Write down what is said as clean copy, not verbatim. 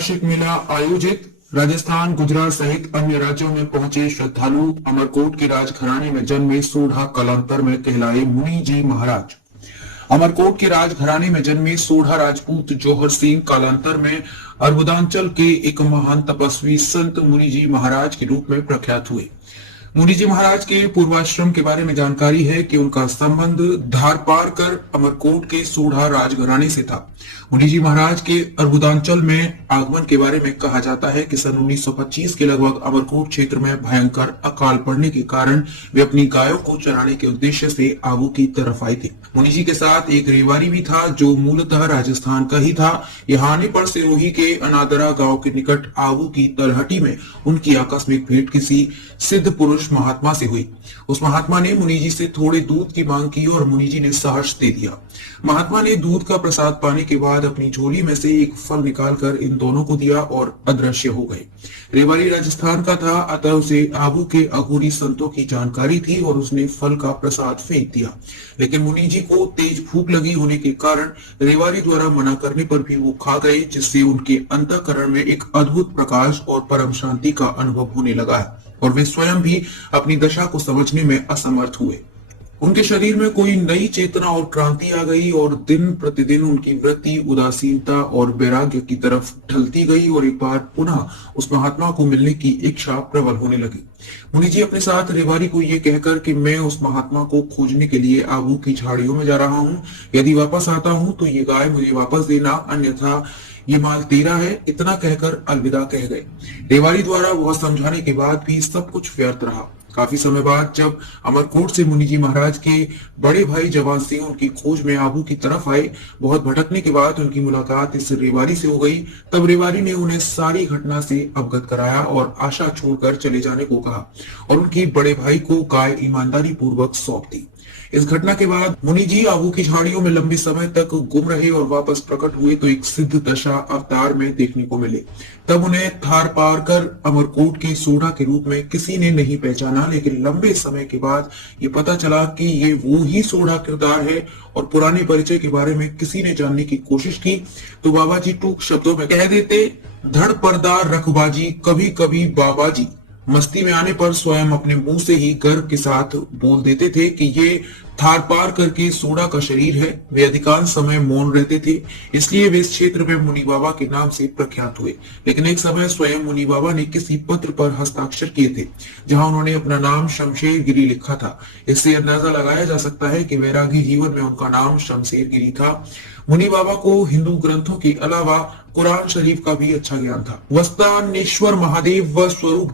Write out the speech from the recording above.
वार्षिक मेला आयोजित। राजस्थान, गुजरात सहित अन्य राज्यों में पहुंचे श्रद्धालु। अमरकोट के राजघराने में जन्मे सोढ़ा कालांतर में कहलाए मुनि जी महाराज। अमरकोट के राजघराने में जन्मे सोढ़ा राजपूत जौहर सिंह कालांतर में अर्बुदांचल के एक महान तपस्वी संत मुनि जी महाराज के रूप में प्रख्यात हुए। मुनि जी महाराज के पूर्वाश्रम के बारे में जानकारी है कि उनका संबंध धार पार कर अमरकोट के सोढ़ा राजघराने से था। मुनि जी महाराज के अर्बुदांचल में आगमन के बारे में कहा जाता है कि सन 1925 के लगभग अमरकोट क्षेत्र में भयंकर अकाल पड़ने के कारण वे अपनी गायों को चराने के उद्देश्य से आबू की तरफ आए थे। मुनि जी के साथ एक रेवारी भी था जो मूलतः राजस्थान का ही था। यहाँ आने पर सिरोही के अनादरा गांव के निकट आबू की तलहटी में उनकी आकस्मिक भेंट किसी सिद्ध पुरुष महात्मा से हुई। उस महात्मा ने मुनि जी से थोड़े दूध की मांग की और मुनि जी ने सहर्ष दे दिया। महात्मा ने दूध का प्रसाद पाने के बाद अपनी झोली में से एक फल निकालकर इन दोनों को दिया और अदृश्य हो गए। रेवाड़ी राजस्थान का था, अतः उसे आबू के अघोरी संतों की जानकारी थी और उसने फल का प्रसाद फेंक दिया। लेकिन मुनि जी को तेज भूख लगी होने के कारण रेवाड़ी द्वारा मना करने पर भी वो खा गए, जिससे उनके अंतःकरण में एक अद्भुत प्रकाश और परम शांति का अनुभव होने लगा और वे स्वयं भी अपनी दशा को समझने में असमर्थ हुए। उनके शरीर में कोई नई चेतना और क्रांति आ गई और दिन प्रतिदिन उनकी वृत्ति उदासीनता और वैराग्य की तरफ ढलती गई और एक बार पुनः उस महात्मा को मिलने की इच्छा प्रबल होने लगी। मुनि जी अपने साथ रेवारी को ये कहकर कि मैं उस महात्मा को खोजने के लिए आबू की झाड़ियों में जा रहा हूँ, यदि वापस आता हूँ तो ये गाय मुझे वापस देना, अन्यथा ये माल तेरा है, इतना कहकर अलविदा कह गए। रेवारी द्वारा वह समझाने के बाद भी सब कुछ व्यर्थ रहा। काफी समय बाद जब अमरकोट से मुनि जी महाराज के बड़े भाई जवान सिंह उनकी खोज में आबू की तरफ आए, बहुत भटकने के बाद उनकी मुलाकात इस रेवारी से हो गई। तब रेवारी ने उन्हें सारी घटना से अवगत कराया और आशा छोड़कर चले जाने को कहा और उनके बड़े भाई को गाय ईमानदारी पूर्वक सौंप दी। इस घटना के बाद मुनि जी आबू की झाड़ियों में लंबे समय तक गुम रहे और वापस प्रकट हुए तो एक सिद्ध दशा अवतार में देखने को मिले। तब उन्हें थार पार कर अमरकोट के सोढ़ा के रूप में किसी ने नहीं पहचाना, लेकिन लंबे समय के बाद ये पता चला कि ये वो ही सोढ़ा किरदार है और पुराने परिचय के बारे में किसी ने जानने की कोशिश की तो बाबा जी टूक शब्दों में कह देते, धड़ पर्दा रखबाजी कभी कभी बाबा जी। मस्ती में आने पर स्वयं अपने मुंह से ही गर्व के साथ बोल देते थे कि ये थार पार करके सोढ़ा का शरीर है। वे अधिकांश समय मौन रहते थे, इसलिए वे इस क्षेत्र में मुनि बाबा के नाम से प्रख्यात हुए। लेकिन एक समय स्वयं मुनि बाबा ने किसी पत्र पर हस्ताक्षर किए थे जहां उन्होंने अपना नाम शमशेर गिरी लिखा था। इससे अंदाजा लगाया जा सकता है कि वैरागी जीवन में उनका नाम शमशेर गिरी था। मुनि बाबा को हिंदू ग्रंथों के अलावा कुरान शरीफ का भी अच्छा ज्ञान था। वस्तानेश्वर महादेव व स्वरूप